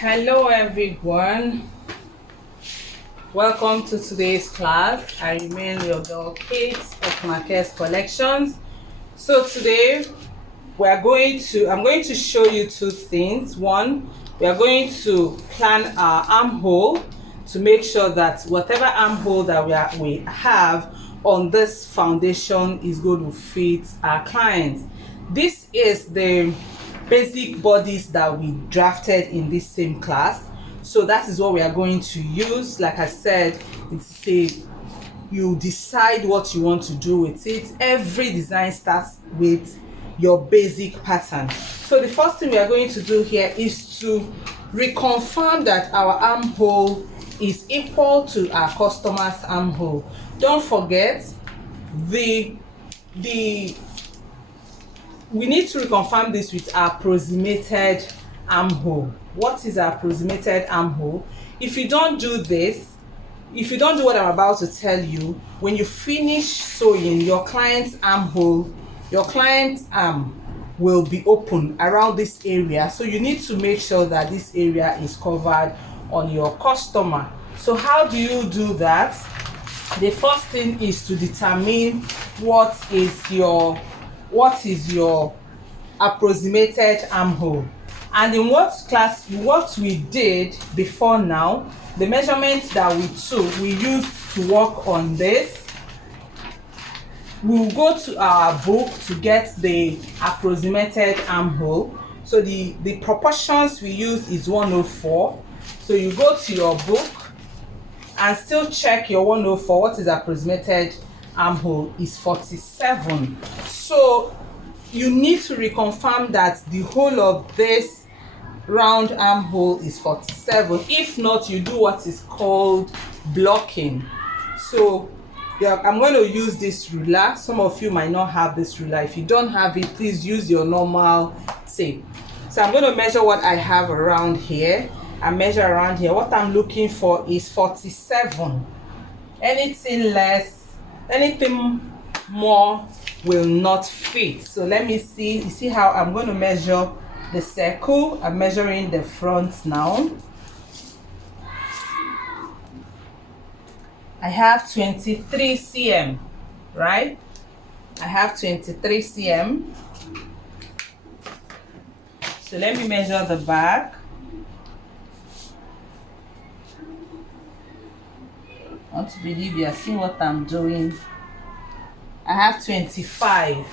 Hello everyone, welcome to today's class. I remain your girl Kate of Marquez Collections. So today I'm going to show you two things. One, we are going to plan our armhole to make sure that whatever armhole that we have on this foundation is going to fit our clients. This is the basic bodice that we drafted in this same class, so that is what we are going to use. Like I said, you decide what you want to do with it. Every design starts with your basic pattern. So the first thing we are going to do here is to reconfirm that our armhole is equal to our customer's armhole. Don't forget, we need to reconfirm this with our approximated armhole. What is our approximated armhole? If you don't do this, if you don't do what I'm about to tell you, when you finish sewing your client's armhole, your client's arm will be open around this area. So you need to make sure that this area is covered on your customer. So how do you do that? The first thing is to determine what is your approximated armhole. And in what we did before now, the measurements that we used to work on this, we'll go to our book to get the approximated armhole. So the proportions we use is 104. So you go to your book and still check your 104. What is approximated armhole is 47. So you need to reconfirm that the whole of this round armhole is 47. If not, you do what is called blocking. So I'm going to use this ruler. Some of you might not have this ruler. If you don't have it, please use your normal tape. So I'm going to measure what I have around here. I measure around here. What I'm looking for is 47. Anything less, anything more will not fit. So let me see. You see how I'm going to measure the circle? I'm measuring the front now. I have 23 cm, right? I have 23 cm. So let me measure the back. I want to believe you are seeing what I'm doing. I have 25.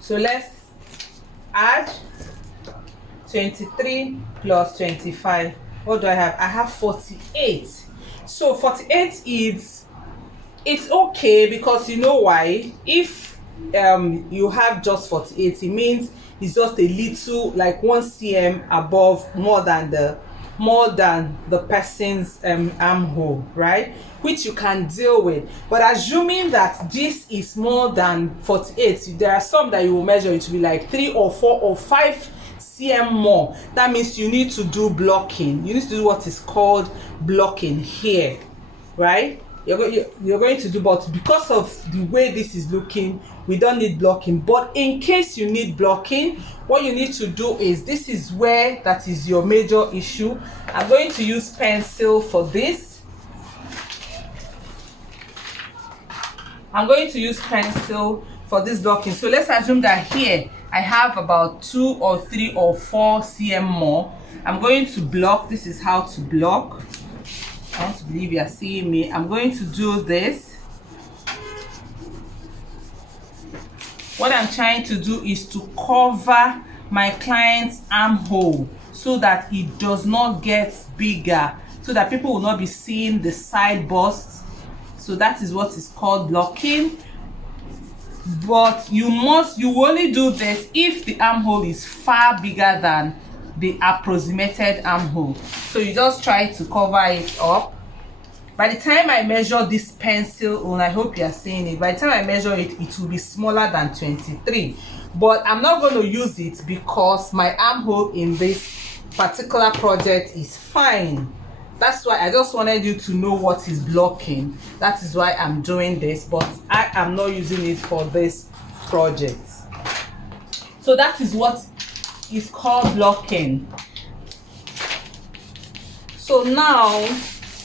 So let's add 23 plus 25. What do I have? I have 48. So 48 is, it's okay, because you know why? If you have just 48, it means it's just a little, like 1 cm above more than the person's armhole, right? Which you can deal with. But assuming that this is more than 48, there are some that you will measure it to be like 3 or 4 or 5 cm more. That means you need to do blocking. You need to do what is called blocking here, right? You're going to do, but because of the way this is looking, we don't need blocking. But in case you need blocking, what you need to do is, this is where that is your major issue. I'm going to use pencil for this. I'm going to use pencil for this blocking. So let's assume that here I have about 2 or 3 or 4 cm more. I'm going to block. This is how to block. I want to believe you are seeing me. I'm going to do this. What I'm trying to do is to cover my client's armhole so that it does not get bigger, so that people will not be seeing the side busts. So that is what is called blocking. But you only do this if the armhole is far bigger than the approximated armhole. So you just try to cover it up. By the time I measure this pencil, and I hope you are seeing it, by the time I measure it, it will be smaller than 23. But I'm not going to use it because my armhole in this particular project is fine. That's why I just wanted you to know what is blocking. That is why I'm doing this, but I am not using it for this project. So that is what is called blocking. So now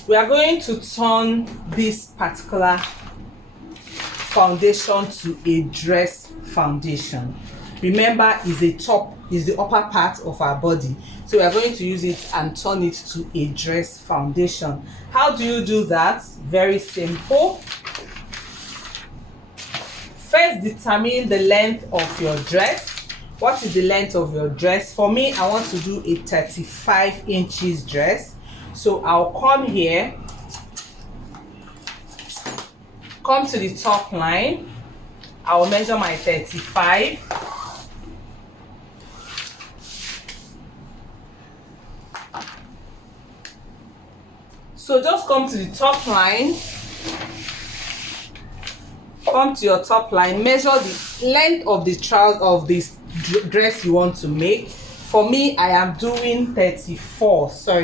we are going to turn this particular foundation to a dress foundation. Remember, is the upper part of our body, so we are going to use it and turn it to a dress foundation. How do you do that? Very simple. First, determine the length of your dress. What is the length of your dress? For me, I want to do a 35 inches dress. So I'll come here, come to the top line. I will measure my 35. So just come to the top line. Come to your top line, measure the length of the trousers of this dress you want to make. For me, I am doing 34. So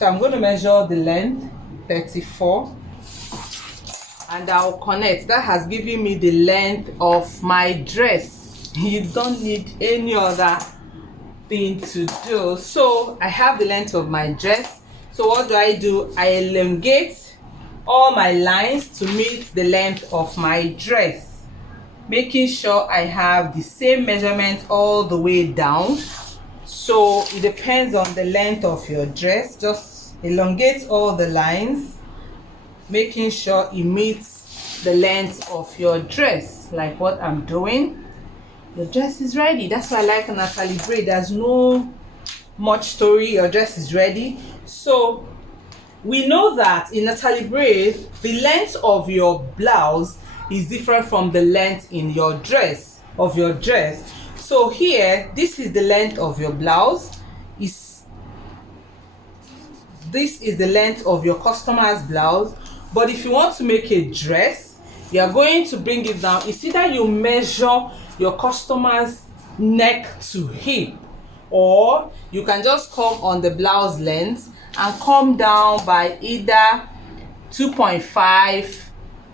I'm going to measure the length 34, and I'll connect. That has given me the length of my dress. You don't need any other thing to do. So I have the length of my dress. So what do? I elongate all my lines to meet the length of my dress, making sure I have the same measurement all the way down. So it depends on the length of your dress. Just elongate all the lines, making sure it meets the length of your dress, like what I'm doing. Your dress is ready. That's why I like Natalie braid. There's no much story. Your dress is ready. So we know that in Natalie braid, the length of your blouse is different from the length in your dress, So here, this is the length of your blouse. This is the length of your customer's blouse. But if you want to make a dress, you are going to bring it down. It's either you measure your customer's neck to hip, or you can just come on the blouse length and come down by either 2.5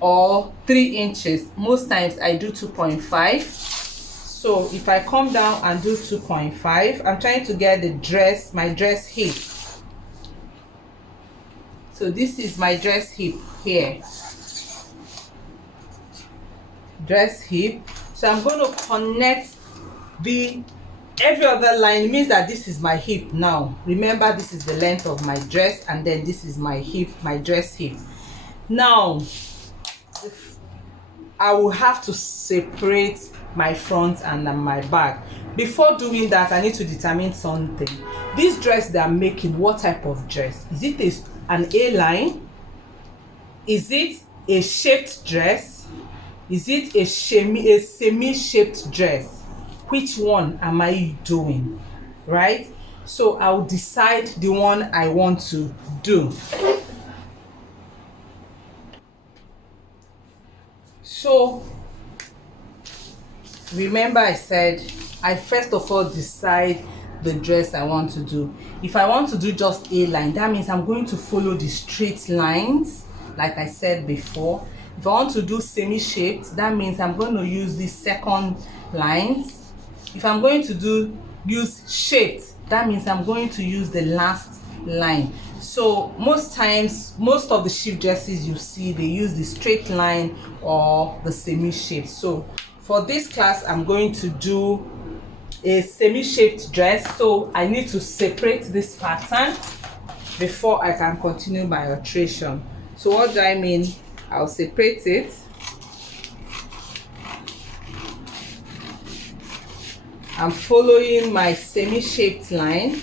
or 3 inches. Most times I do 2.5. So if I come down and do 2.5, I'm trying to get my dress hip. So this is my dress hip here. Dress hip. So I'm going to connect every other line. It means that this is my hip now. Remember, this is the length of my dress, and then this is my hip, my dress hip. Now, I will have to separate my front and my back. Before doing that, I need to determine something. This dress that I'm making, what type of dress? Is it an A-line? Is it a shaped dress? Is it a semi-shaped dress? Which one am I doing, right? So I'll decide the one I want to do. So remember, I said I first of all decide the dress I want to do. If I want to do just a line, that means I'm going to follow the straight lines, like I said before. If I want to do semi-shaped, that means I'm going to use the second lines. If I'm going to use shaped, that means I'm going to use the last line. So most times, most of the shift dresses you see, they use the straight line or the semi-shaped. So for this class, I'm going to do a semi-shaped dress. So I need to separate this pattern before I can continue my alteration. So what do I mean? I'll separate it. I'm following my semi-shaped line.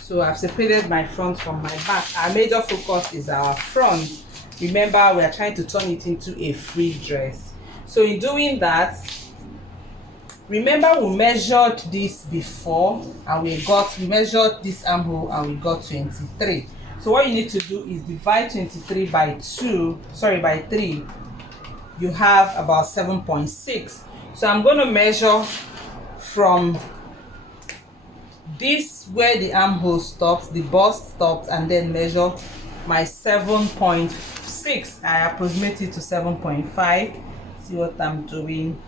So I've separated my front from my back. Our major focus is our front. Remember, we are trying to turn it into a free dress. So in doing that, remember we measured this before and we measured this armhole and we got 23. So what you need to do is divide 23 by 3. You have about 7.6. So I'm going to measure from this where the armhole stops, the bust stops, and then measure my 7.6. I approximate it to 7.5. See what I'm doing.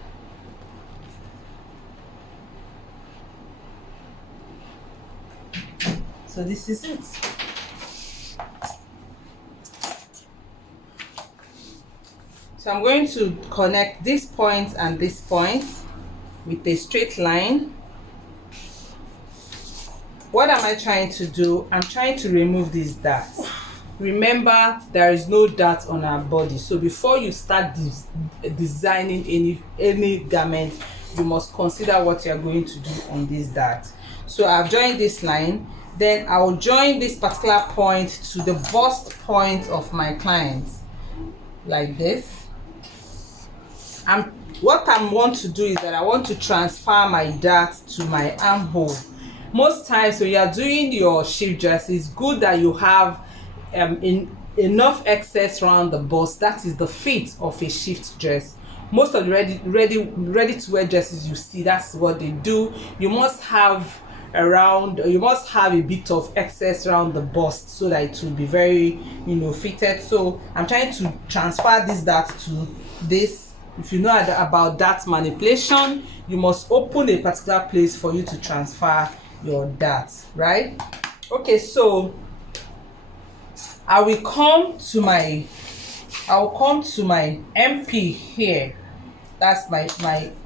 So this is it. So I'm going to connect this point and this point with a straight line. What am I trying to do? I'm trying to remove these darts. Remember, there is no dart on our body. So before you start designing any garment, you must consider what you're going to do on this dart. So I've joined this line. Then I will join this particular point to the bust point of my client, like this. What I want to do is that I want to transfer my dart to my armhole. Most times when you are doing your shift dress, it's good that you have enough excess around the bust. That is the fit of a shift dress. Most of the ready to wear dresses you see, that's what they do. You must have a bit of excess around the bust so that it will be very fitted. So I'm trying to transfer this dart to this. If you know about dart manipulation, you must open a particular place for you to transfer your dart, right? Okay, so I will come to my MP here. That's my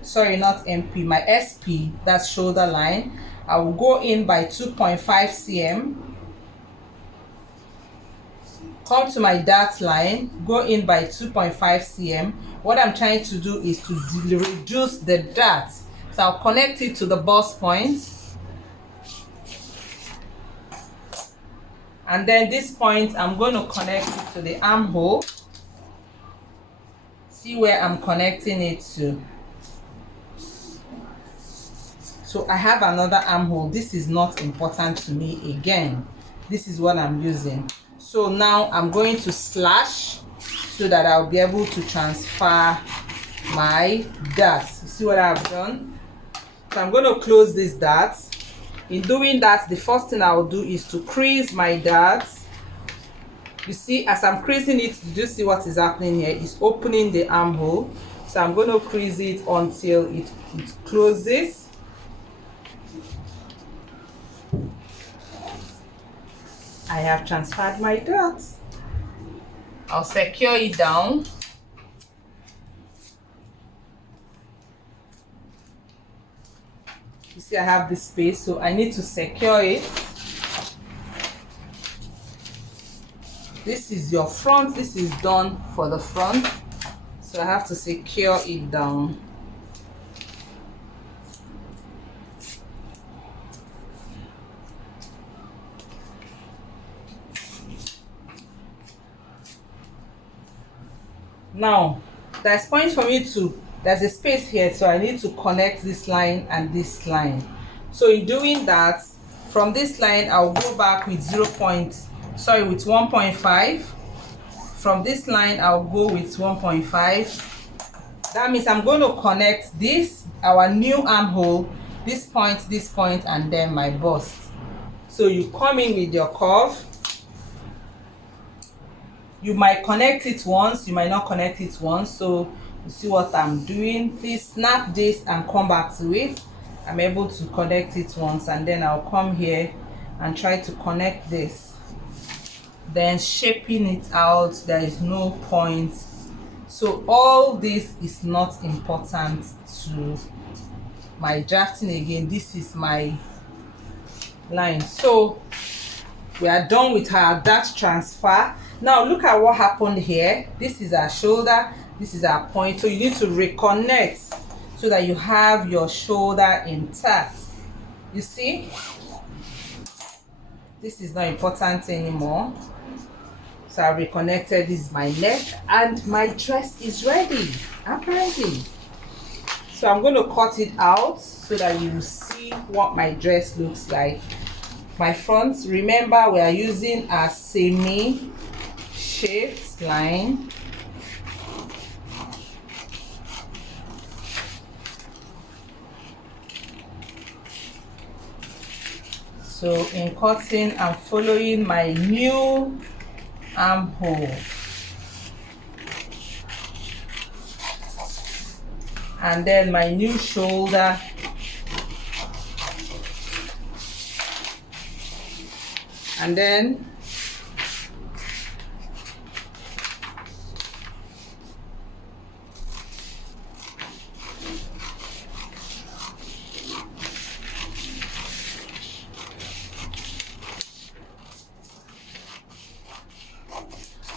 sorry, not MP, my SP, that's shoulder line. I will go in by 2.5 cm. Come to my dart line, go in by 2.5 cm. What I'm trying to do is to reduce the dart. So I'll connect it to the bust point. And then this point, I'm going to connect it to the armhole. See where I'm connecting it to. So I have another armhole. This is not important to me again. This is what I'm using. So now I'm going to slash so that I'll be able to transfer my darts. You see what I've done? So I'm going to close this dart. In doing that, the first thing I'll do is to crease my darts. You see, as I'm creasing it, do you see what is happening here? It's opening the armhole. So I'm going to crease it until it closes. I have transferred my darts. I'll secure it down. You see, I have this space, so I need to secure it. This is your front. This is done for the front. So I have to secure it down. Now, there's points for me to, there's a space here, so I need to connect this line and this line. So in doing that, from this line, I'll go back with 1.5. From this line, I'll go with 1.5. That means I'm going to connect this, our new armhole, this point, and then my bust. So you come in with your curve. You might connect it once, you might not connect it once. So you see what I'm doing. Please snap this and come back to it. I'm able to connect it once, and then I'll come here and try to connect this. Then shaping it out, there is no point. So all this is not important to my drafting. Again, this is my line. So we are done with our dart transfer. Now look at what happened here. This is our shoulder, this is our point. So you need to reconnect so that you have your shoulder intact. You see, this is not important anymore. So I reconnected. This is my neck, and my dress is ready. I'm ready. So I'm going to cut it out so that you will see what my dress looks like. My front, remember, we are using a semi-shaped line. So in cutting, I'm following my new armhole. And then my new shoulder. And then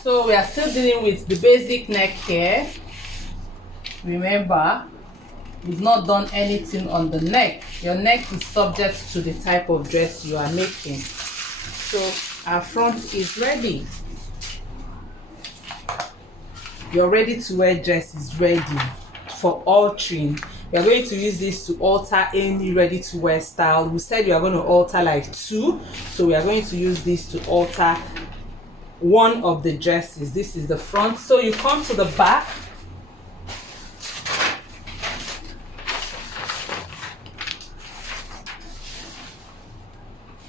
so we are still dealing with the basic neck here. Remember, we've not done anything on the neck. Your neck is subject to the type of dress you are making. So our front is ready. Your ready to wear dress is ready for altering. We are going to use this to alter any ready to wear style. We said we are going to alter like 2, so we are going to use this to alter one of the dresses. This is the front. So you come to the back.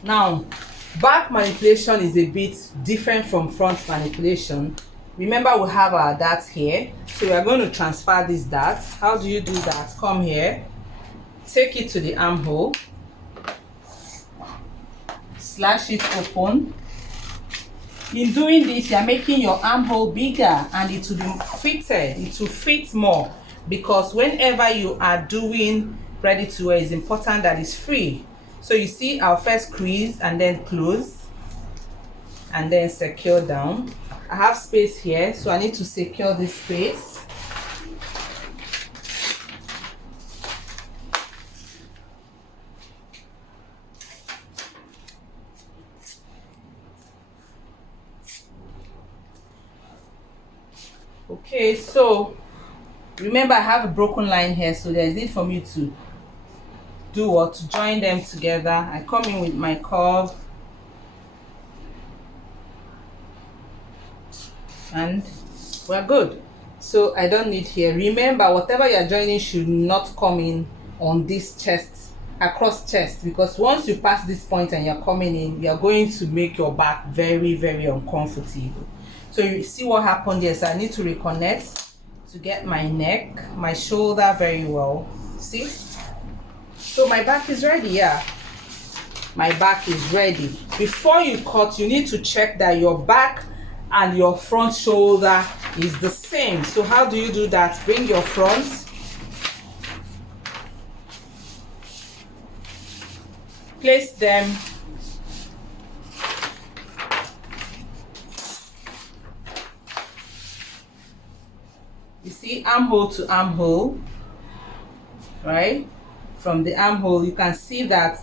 Now, back manipulation is a bit different from front manipulation. Remember, we have our darts here, so we are going to transfer this dart. How do you do that? Come here, take it to the armhole, slash it open. In doing this, you are making your armhole bigger and it will be fitted. It will fit more, because whenever you are doing ready to wear, it's important that it's free. So you see, I'll first squeeze and then close and then secure down. I have space here, so I need to secure this space. Okay, so remember, I have a broken line here, so there's need for me to do what? To join them together. I come in with my curve and we're good. So I don't need here. Remember, whatever you're joining should not come in on this chest, across chest, because once you pass this point and you're coming in, you're going to make your back very, very uncomfortable. So you see what happened here. So I need to reconnect to get my neck, my shoulder very well. See? So my back is ready. Yeah, my back is ready. Before you cut, you need to check that your back and your front shoulder is the same. So how do you do that? Bring your front, place them you see, armhole to armhole, right? From the armhole, you can see that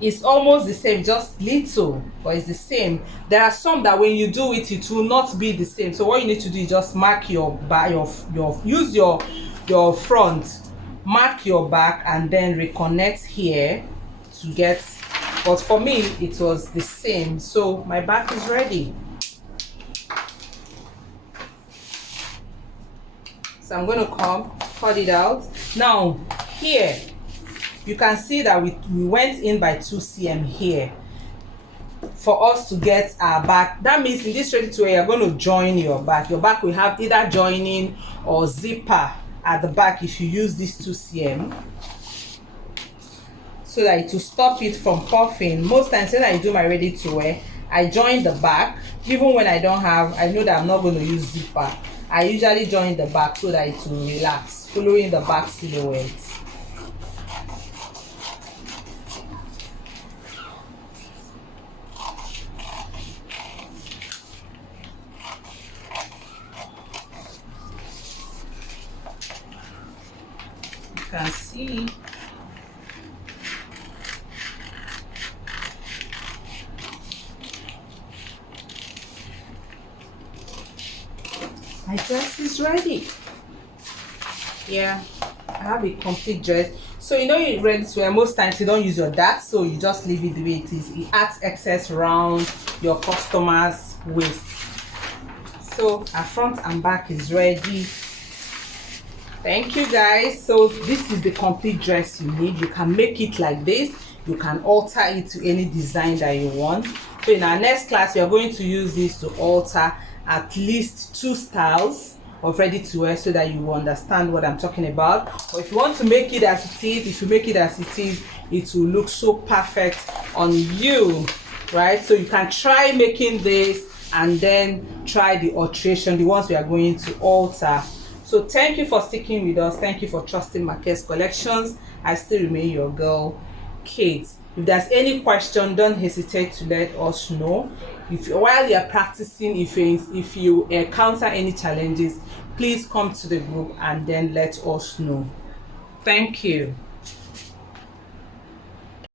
it's almost the same, just little, but it's the same. There are some that when you do it, it will not be the same. So what you need to do is just mark your back, use your front, mark your back, and then reconnect here to get. But for me, it was the same. So my back is ready. So I'm going to come cut it out. Now here you can see that we went in by 2 cm here for us to get our back. That means in this ready to wear, you're going to join your back. Your back will have either joining or zipper at the back if you use this 2 cm, so that it will stop it from puffing. Most times when I do my ready to wear, I join the back. Even when I don't have, I know that I'm not going to use zipper, I usually join the back so that it will relax, following the back silhouette. You can see my dress is ready. Yeah, I have a complete dress. So you know, you're ready to wear, most times you don't use your dart, so you just leave it the way it is. It adds excess around your customer's waist. So our front and back is ready. Thank you guys. So this is the complete dress you need. You can make it like this. you can alter it to any design that you want. So in our next class, we are going to use this to alter at least 2 styles of ready to wear so that you will understand what I'm talking about. But if you want to make it as it is, if you make it as it is, it will look so perfect on you, right? So you can try making this and then try the alteration, the ones we are going to alter. So thank you for sticking with us. Thank you for trusting Marquez Collections. I still remain your girl, Kate. If there's any question, don't hesitate to let us know. While you're practicing, if you encounter any challenges, please come to the group and then let us know. Thank you.